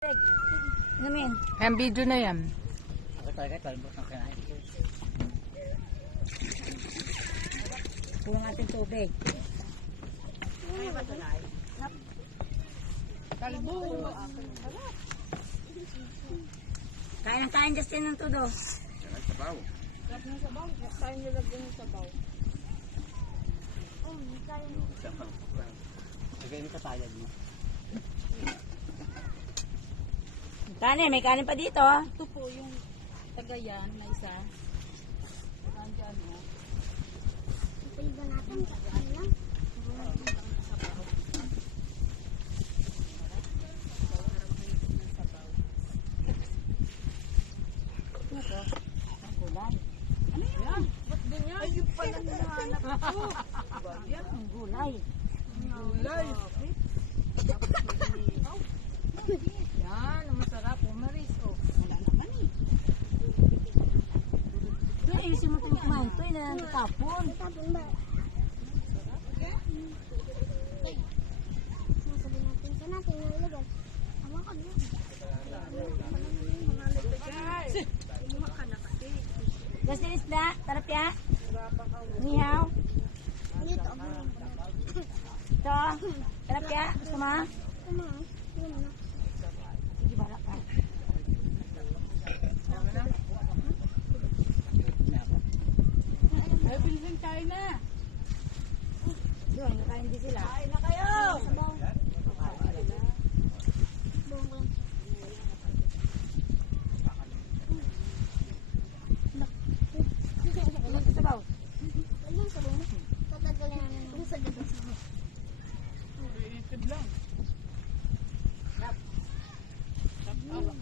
Namin. Ang video na yan. Ako talaga, talbot ng kinain. Kulang natin tubig. Kalbo. Kain ng kain, Justin, ng todo. Sabaw. Sarap ng sabaw. Kain nyo lagyan ng sabaw. Lagay mo katayad mo. Kanin, may kanin pa dito. Ito po yung tagayan na isa. Nandiyan mo. Ito iba natin, ano lang. Ang gulay. Ano yan? Ba't ganyan? Ayun pala hinahanap ko. Yan. Ang gulay. Gulay. Yan, ang masarap. Umaris. Oh, wala naman eh. Ito, ayusin mo ito yung kumain. Ito, natapon. Tapon ba? Sasabi natin sa natin nalagay. Tama ka na. Justin, isda. Tarapya. Nihaw. Dito. Ito. Tarapya. Gusto mo? Tama. Yun na. Sige, bala ka. Ay, bilisan tayo na. Doon, nakain din sila. Kain na kayo. Sabaw. Buong ko lang. Ano sa sabaw? Lagyan sa buong. Tatagalan namin. Kung sa gabi sa buong. Iitid lang. Nalala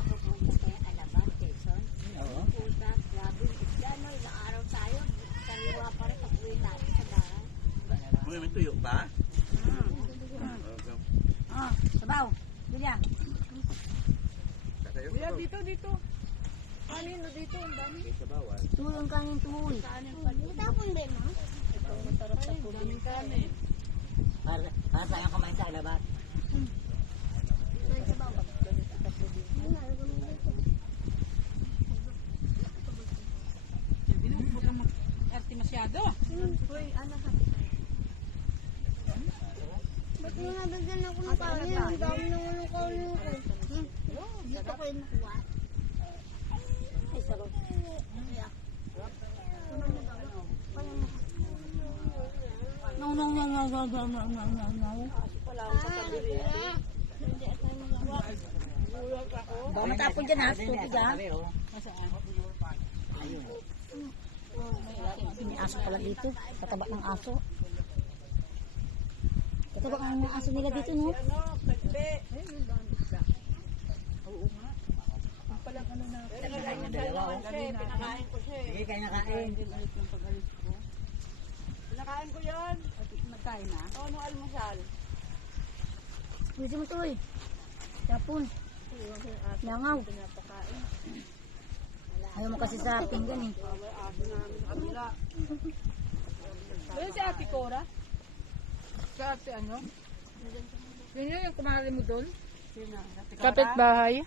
ko kung kaya Alabang, Jason. Oo. Puta, grabe. Isda, no? Ilang araw tayo. Kaliwa pa rin pag-uwi natin sa daran. Mga may tuyo ba? Ah, sabaw. Julia. Katayo Kuya, dito. Kanino dito? Ang dami. Sabawan. Tulong kanin tuloy. Tapon ba mo? Ito, masarap sa tubig. Daming kanin. Para sa'yo kumain sa alabat. Sabaw. Ayun na, lagyan mo dito. Huwag kang mag-arte masyado. Uy, anak ka. Ba't mo nabigyan ako ng kanin? Ang dami naman ng kanin ko. Dito ko yung nakuha. Ay, sabaw. No. Baka matapon dyan ha, tubig ha. Masaan? May aso pala dito. Kataba ng aso. Kataba ng aso nila dito, no? Ano, pagbe. Oo nga. Ang palang ano na. Pinakain ko siya eh. Sige, kain na kain. Din ulit ng pag-alis ko. Pinakain ko yan. Nagkain na? Oo, nung almusal. Pwede mo to eh. Tapon. Langaw. Pinapakain. Ayaw mo kasi sa pinggan eh. Aso namin sa kabila. Ayun si Ate Cora? Si Ate ano? Yun yung kumahali mo doon? Kapit bahay.